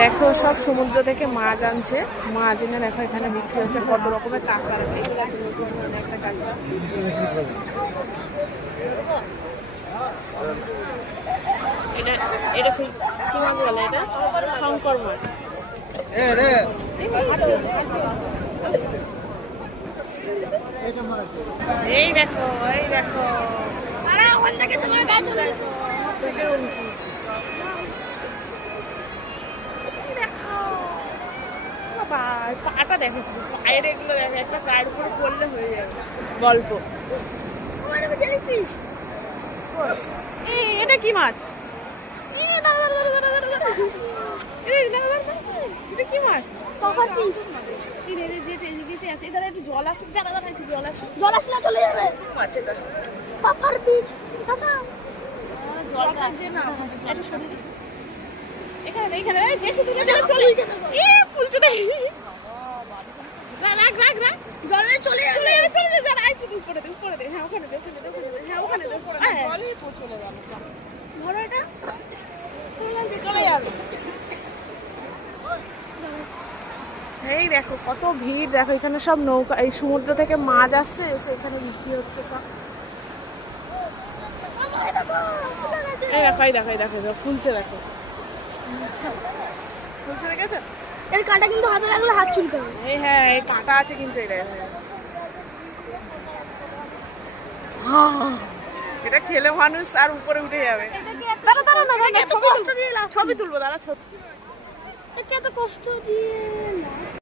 দেখো সব সমুদ্র থেকে মাছ আনছে, মাছ এনে দেখো এখানে বিক্রি হচ্ছে কত রকমের কাঁকড়া। নতুন ধরনের একটা কাঁকড়া। এটা এটা সেই কি মাছ বলে, এটা শঙ্কর মাছ। এই দেখো এই দেখো পাটা দেখেছিল, পায়ের এগুলো দেখে একটা গায়ের উপরে পড়লে হয়ে যাবে গল্প। এটা কি মাছ? এটা কি মাছ? একটু জল আসুক, একটু জল আসুক, জল আসলে চলে যাবে। পাপার পিচ জল আসছে না, এখানে এখানে বেশি দূরে চলে ফুলছে না। রাখ রাখ রাখ, জলে চলে যাবে চলে যাবে। আর একটু উপরে দে উপরে দে। হ্যাঁ ওখানে দে ওখানে দে ওখানে দে। হ্যাঁ ওখানে দে জলেই চলে গেল। ধরো এটা চলে যাবে। এই দেখো কত ভিড়, দেখো এখানে সব নৌকা, এই সমুদ্র থেকে মাছ আসছে এসে এখানে বিক্রি হচ্ছে সব। এই দেখো এই দেখো এই দেখো ফুলছে, দেখো ফুলছে, দেখেছো? এর কাঁটা কিন্তু হাতে লাগলে হাত চুলকাবে। এই হ্যাঁ এই কাঁটা আছে কিন্তু এটা এটা খেলে মানুষ আর উপরে উঠে যাবে। দাঁড়া দাঁড়া না, ছবি তুলবো, দাঁড়া ছবি। এত কষ্ট দিয়ে